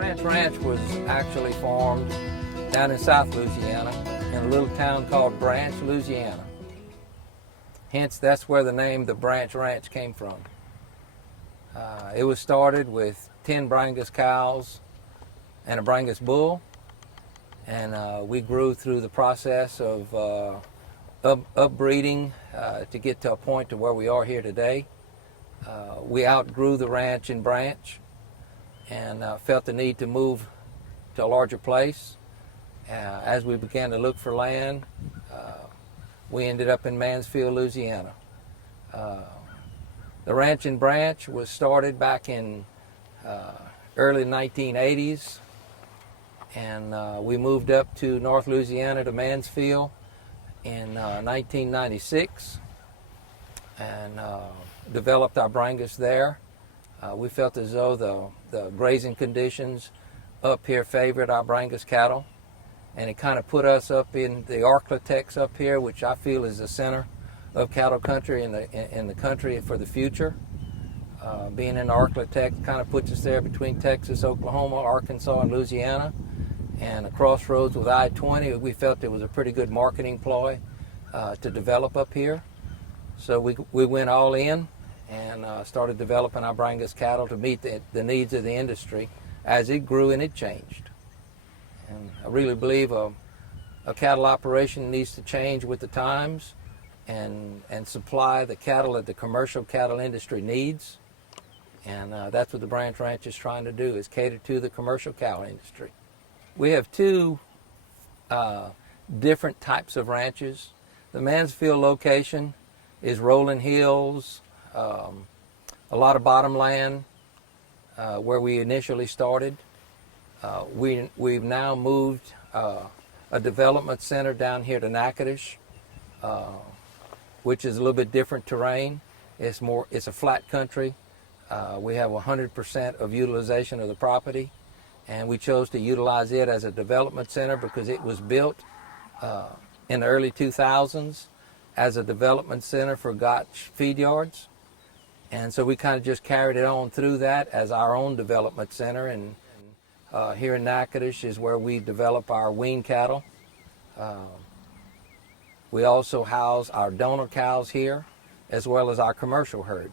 Branch Ranch was actually formed down in South Louisiana in a little town called Branch, Louisiana. Hence, that's where the name the Branch Ranch came from. It was started with 10 Brangus cows and a Brangus bull, and we grew through the process of upbreeding to get to a point to where we are here today. We outgrew the ranch in Branch and felt the need to move to a larger place. As we began to look for land, we ended up in Mansfield, Louisiana. The ranch in Branch was started back in early 1980s, and we moved up to North Louisiana to Mansfield in 1996 and developed our Brangus there. We felt as though the grazing conditions up here favored our Brangus cattle, and it kind of put us up in the Arklatex up here, which I feel is the center of cattle country in the country for the future. Being in the Arklatex kind of puts us there between Texas, Oklahoma, Arkansas, and Louisiana, and a crossroads with I-20. We felt it was a pretty good marketing ploy to develop up here. So we went all in and started developing our Brangus cattle to meet the needs of the industry as it grew and it changed. And I really believe a cattle operation needs to change with the times and supply the cattle that the commercial cattle industry needs. And that's what the Branch Ranch is trying to do, is cater to the commercial cow industry. We have two different types of ranches. The Mansfield location is rolling hills, a lot of bottomland where we initially started. We've now moved a development center down here to Natchitoches, which is a little bit different terrain. It's a flat country. We have 100% of utilization of the property, and we chose to utilize it as a development center because it was built in the early 2000s as a development center for Gotch feed yards. And so we kind of just carried it on through that as our own development center. And here in Natchitoches is where we develop our wean cattle. We also house our donor cows here, as well as our commercial herd.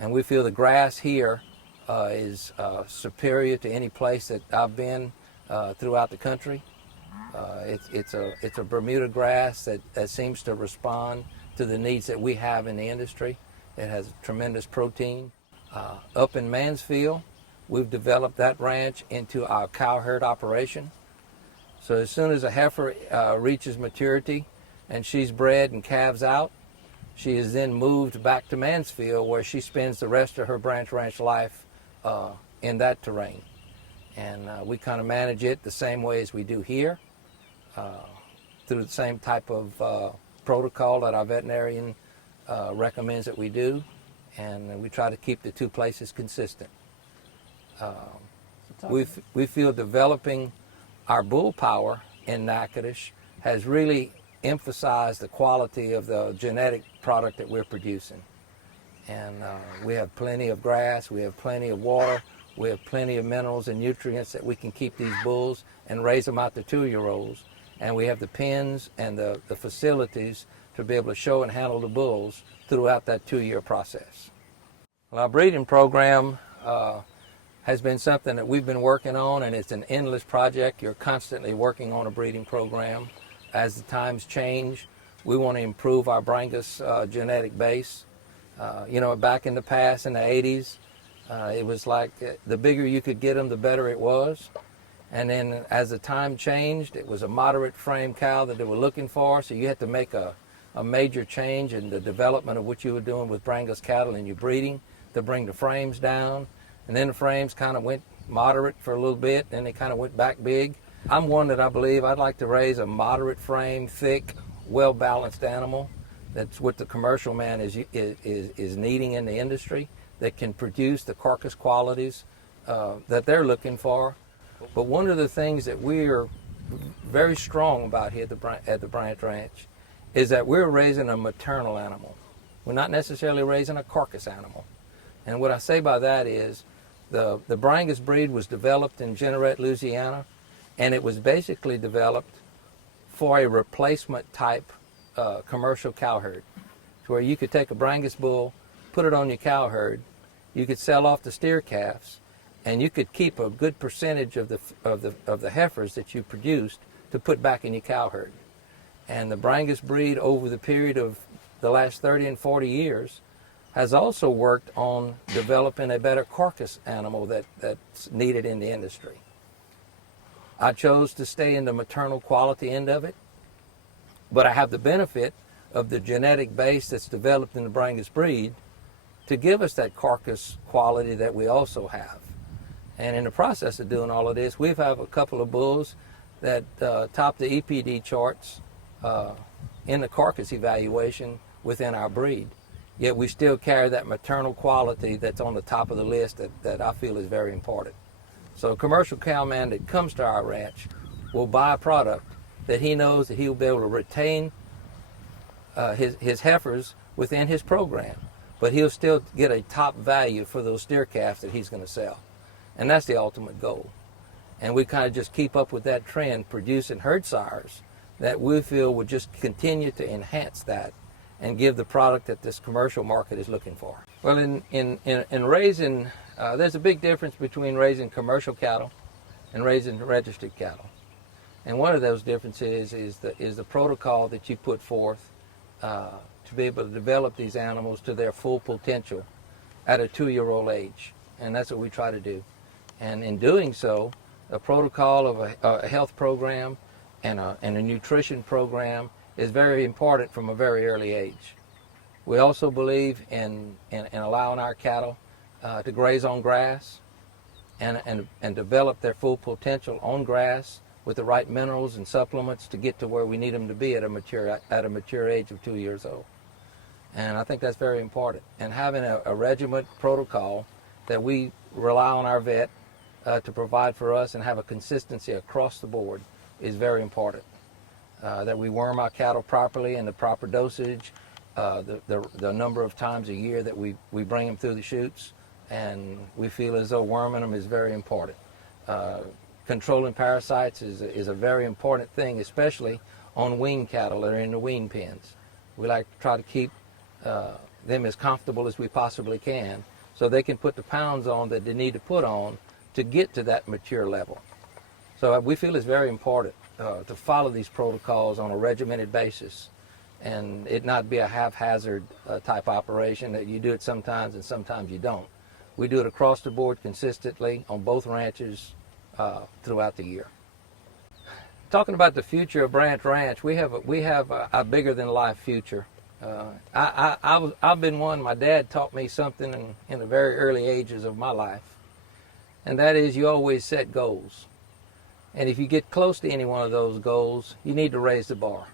And we feel the grass here is superior to any place that I've been throughout the country. It's a Bermuda grass that seems to respond to the needs that we have in the industry. It has tremendous protein. Up in Mansfield, we've developed that ranch into our cow herd operation. So as soon as a heifer reaches maturity and she's bred and calves out, she is then moved back to Mansfield, where she spends the rest of her Branch Ranch life in that terrain. And we kind of manage it the same way as we do here, through the same type of protocol that our veterinarian recommends that we do, and we try to keep the two places consistent. We feel developing our bull power in Natchitoches has really emphasized the quality of the genetic product that we're producing. And we have plenty of grass, we have plenty of water, we have plenty of minerals and nutrients that we can keep these bulls and raise them out to 2-year-olds. And we have the pens and the facilities to be able to show and handle the bulls throughout that 2-year process. Well, our breeding program has been something that we've been working on, and it's an endless project. You're constantly working on a breeding program. As the times change, we want to improve our Brangus genetic base. Back in the past, in the 80s, it was like the bigger you could get them, the better it was. And then as the time changed, it was a moderate frame cow that they were looking for, so you had to make a major change in the development of what you were doing with Brangus cattle in your breeding to bring the frames down. And then the frames kind of went moderate for a little bit, then they kind of went back big. I'm one that I believe I'd like to raise a moderate frame, thick, well-balanced animal. That's what the commercial man is needing in the industry, that can produce the carcass qualities that they're looking for. But one of the things that we're very strong about here at the Branch Ranch is that we're raising a maternal animal. We're not necessarily raising a carcass animal. And what I say by that is The Brangus breed was developed in Jeanerette, Louisiana, and it was basically developed for a replacement type commercial cow herd, to where you could take a Brangus bull, put it on your cow herd, you could sell off the steer calves, and you could keep a good percentage of the heifers that you produced to put back in your cow herd. And the Brangus breed, over the period of the last 30 and 40 years, has also worked on developing a better carcass animal that's needed in the industry. I chose to stay in the maternal quality end of it, but I have the benefit of the genetic base that's developed in the Brangus breed to give us that carcass quality that we also have. And in the process of doing all of this, we've have a couple of bulls that top the EPD charts in the carcass evaluation within our breed. Yet we still carry that maternal quality that's on the top of the list that I feel is very important. So a commercial cowman that comes to our ranch will buy a product that he knows that he'll be able to retain his heifers within his program, but he'll still get a top value for those steer calves that he's going to sell. And that's the ultimate goal. And we kind of just keep up with that trend, producing herd sires that we feel will just continue to enhance that and give the product that this commercial market is looking for. Well, in raising, there's a big difference between raising commercial cattle and raising registered cattle. And one of those differences is the protocol that you put forth to be able to develop these animals to their full potential at a 2-year-old age. And that's what we try to do. And in doing so, a protocol of a health program and a nutrition program is very important from a very early age. We also believe in allowing our cattle to graze on grass and develop their full potential on grass with the right minerals and supplements to get to where we need them to be at a mature age of 2 years old. And I think that's very important. And having a regiment protocol that we rely on our vet to provide for us and have a consistency across the board is very important. That we worm our cattle properly in the proper dosage, the number of times a year that we bring them through the chutes, and we feel as though worming them is very important. Controlling parasites is a very important thing, especially on wean cattle that are in the wean pens. We like to try to keep them as comfortable as we possibly can so they can put the pounds on that they need to put on to get to that mature level. So we feel it's very important to follow these protocols on a regimented basis and it not be a haphazard type operation that you do it sometimes and sometimes you don't. We do it across the board consistently on both ranches throughout the year. Talking about the future of Branch Ranch, we have a bigger than life future. I've been one. My dad taught me something in the very early ages of my life, and that is you always set goals. And if you get close to any one of those goals, you need to raise the bar.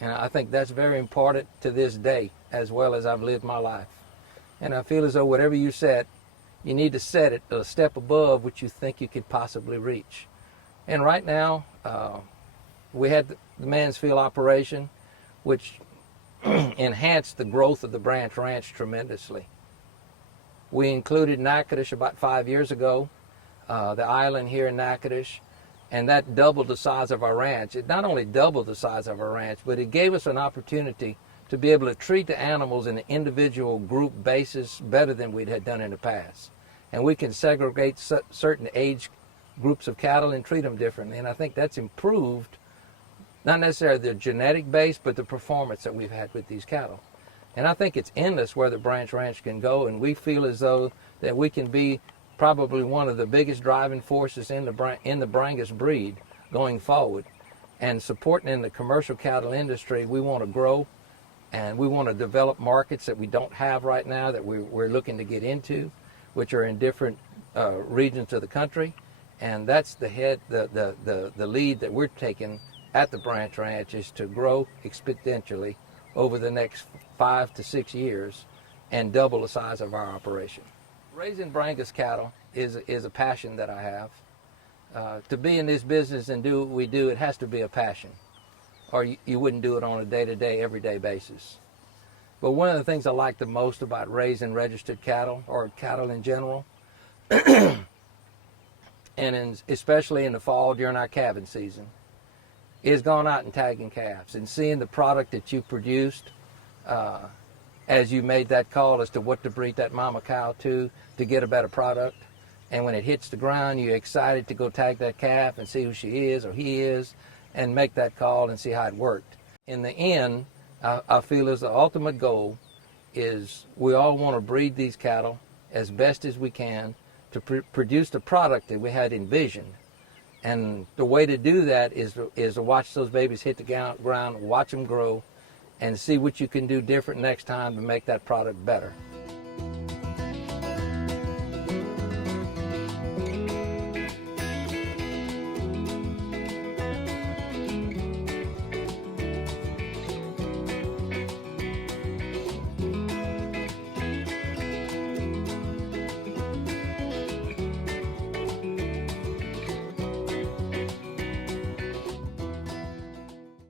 And I think that's very important to this day, as well as I've lived my life. And I feel as though whatever you set, you need to set it a step above what you think you could possibly reach. And right now, we had the Mansfield operation, which enhanced the growth of the Branch Ranch tremendously. We included Natchitoches about 5 years ago, the island here in Natchitoches, and that doubled the size of our ranch. It not only doubled the size of our ranch, but it gave us an opportunity to be able to treat the animals in an individual group basis better than we had done in the past. And we can segregate certain age groups of cattle and treat them differently. And I think that's improved, not necessarily the genetic base, but the performance that we've had with these cattle. And I think it's endless where the Branch Ranch can go, and we feel as though that we can be probably one of the biggest driving forces in the Brangus breed going forward. And supporting in the commercial cattle industry, we want to grow and we want to develop markets that we don't have right now that we're looking to get into, which are in different regions of the country. And that's the lead that we're taking at the Branch Ranch, is to grow exponentially over the next 5 to 6 years and double the size of our operation. Raising Brangus cattle is a passion that I have. To be in this business and do what we do, it has to be a passion, or you wouldn't do it on a day-to-day, everyday basis. But one of the things I like the most about raising registered cattle, or cattle in general, and especially in the fall during our calving season, is going out and tagging calves and seeing the product that you produced as you made that call as to what to breed that mama cow to get a better product. And when it hits the ground, you're excited to go tag that calf and see who she is or he is and make that call and see how it worked. In the end, I feel as the ultimate goal is we all want to breed these cattle as best as we can to produce the product that we had envisioned. And the way to do that is to watch those babies hit the ground, watch them grow, and see what you can do different next time to make that product better.